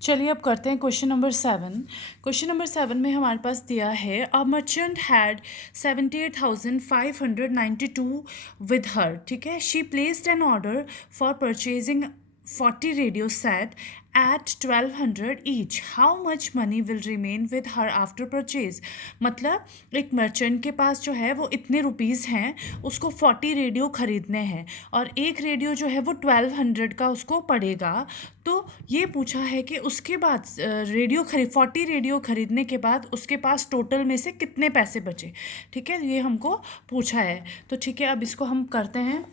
चलिए अब करते हैं क्वेश्चन नंबर 7। क्वेश्चन नंबर 7 में हमारे पास दिया है a merchant had 78,592 with her, ठीक है। She placed an order for purchasing 40 radio set at 1200 each. How much money will remain with her after purchase? मतलब एक मर्चेंट के पास जो है वो इतने रुपीज़ हैं, उसको 40 रेडियो ख़रीदने हैं और एक रेडियो जो है वो 1200 का उसको पड़ेगा। तो ये पूछा है कि उसके बाद 40 रेडियो ख़रीदने के बाद उसके पास टोटल में से कितने पैसे बचे, ठीक है। ये हमको पूछा है। तो ठीक है, अब इसको हम करते हैं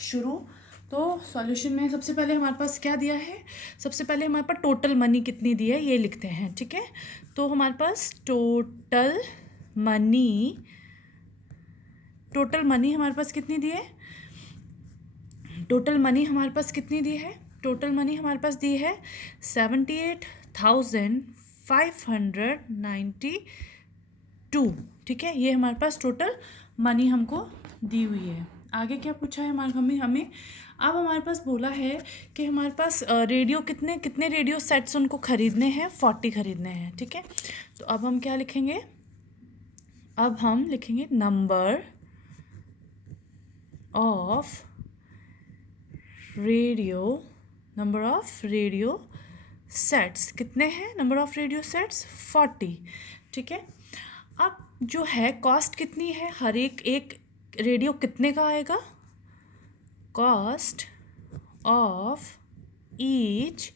शुरू। तो सॉल्यूशन में सबसे पहले हमारे पास क्या दिया है, सबसे पहले हमारे पास टोटल मनी कितनी दी है ये लिखते हैं, ठीक है। तो हमारे पास टोटल मनी हमारे पास कितनी दी है, टोटल मनी हमारे पास कितनी दी है, टोटल मनी हमारे पास दी है 78,592, ठीक है। ये हमारे पास टोटल मनी हमको दी हुई है। आगे क्या पूछा है हमें अब हमारे पास बोला है कि हमारे पास रेडियो कितने रेडियो सेट्स उनको ख़रीदने हैं, 40 ख़रीदने हैं, ठीक है। तो अब हम क्या लिखेंगे, अब हम लिखेंगे नंबर ऑफ रेडियो सेट्स कितने हैं, नंबर ऑफ रेडियो सेट्स 40, ठीक है। अब जो है कॉस्ट कितनी है, हर एक रेडियो कितने का आएगा, cost of each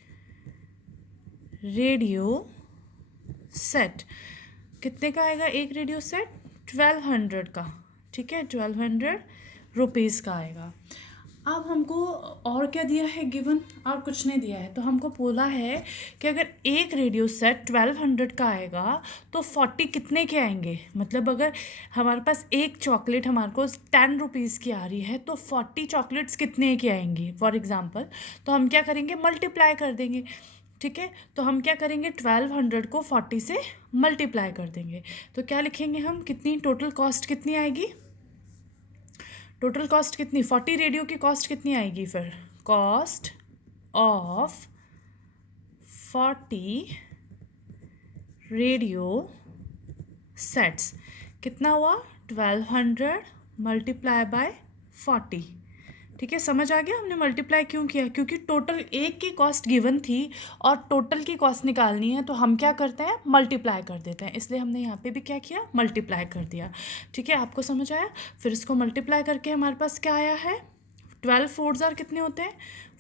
radio set कितने का आएगा, एक रेडियो सेट 1200 का, ठीक है, 1200 रुपीज़ का आएगा। अब हमको और क्या दिया है गिवन, और कुछ नहीं दिया है। तो हमको बोला है कि अगर एक रेडियो सेट 1200 का आएगा तो 40 कितने के आएंगे, मतलब अगर हमारे पास एक चॉकलेट हमारे को 10 रुपीज़ की आ रही है तो 40 चॉकलेट्स कितने की आएंगी फॉर एग्ज़ाम्पल। तो हम क्या करेंगे, मल्टीप्लाई कर देंगे, ठीक है। तो हम क्या करेंगे, 1200 को 40 से मल्टीप्लाई कर देंगे। तो क्या लिखेंगे हम, कितनी टोटल कॉस्ट कितनी आएगी, टोटल कॉस्ट कितनी, 40 रेडियो की कॉस्ट कितनी आएगी, फिर कॉस्ट ऑफ 40 रेडियो सेट्स कितना हुआ, 1200 मल्टीप्लाई बाय 40, ठीक है। समझ आ गया हमने मल्टीप्लाई क्यों किया, क्योंकि टोटल एक की कॉस्ट गिवन थी और टोटल की कॉस्ट निकालनी है, तो हम क्या करते हैं, मल्टीप्लाई कर देते हैं, इसलिए हमने यहाँ पे भी क्या किया, मल्टीप्लाई कर दिया, ठीक है। आपको समझ आया। फिर इसको मल्टीप्लाई करके हमारे पास क्या आया है, 12 4 जार कितने होते हैं,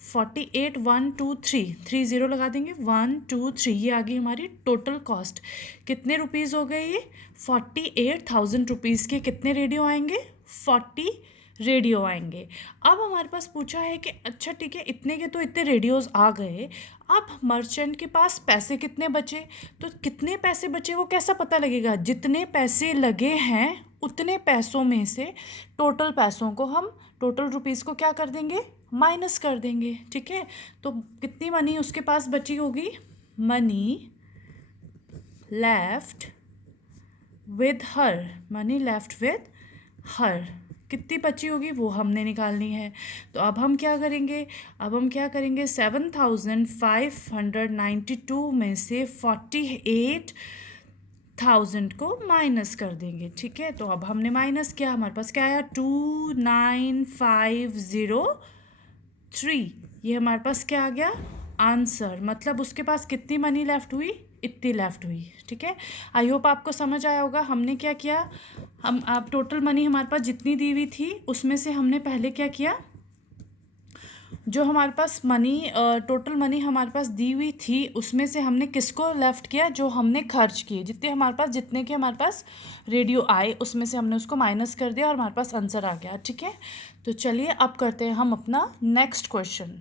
48, 1 2 3 3 0 लगा देंगे, 1 2 3, ये आ गई हमारी टोटल कॉस्ट। कितने रुपीज़ हो गए ये, 48,000 रुपीज़ के कितने रेडियो आएंगे, 40 रेडियो आएंगे। अब हमारे पास पूछा है कि अच्छा ठीक है, इतने के तो इतने रेडियोज़ आ गए, अब मर्चेंट के पास पैसे कितने बचे, तो कितने पैसे बचे वो कैसा पता लगेगा, जितने पैसे लगे हैं उतने पैसों में से टोटल पैसों को हम, टोटल रुपीज़ को क्या कर देंगे, माइनस कर देंगे, ठीक है। तो कितनी मनी उसके पास बची होगी, मनी लेफ्ट विद हर कितनी बची होगी वो हमने निकालनी है। तो अब हम क्या करेंगे, 7,592 में से 48,000 को माइनस कर देंगे, ठीक है। तो अब हमने माइनस किया, हमारे पास क्या आया, 29,503, ये हमारे पास क्या आ गया, आंसर। मतलब उसके पास कितनी मनी लेफ्ट हुई, इतनी लेफ्ट हुई, ठीक है। आई होप आपको समझ आया होगा। हमने क्या किया, आप टोटल मनी हमारे पास जितनी दी हुई थी उसमें से हमने पहले क्या किया, जो हमारे पास टोटल मनी हमारे पास दी हुई थी उसमें से हमने किसको लेफ़्ट किया, जो हमने खर्च किए, जितने के हमारे पास रेडियो आए उसमें से हमने उसको माइनस कर दिया और हमारे पास आंसर आ गया, ठीक है। तो चलिए अब करते हैं हम अपना नेक्स्ट क्वेश्चन।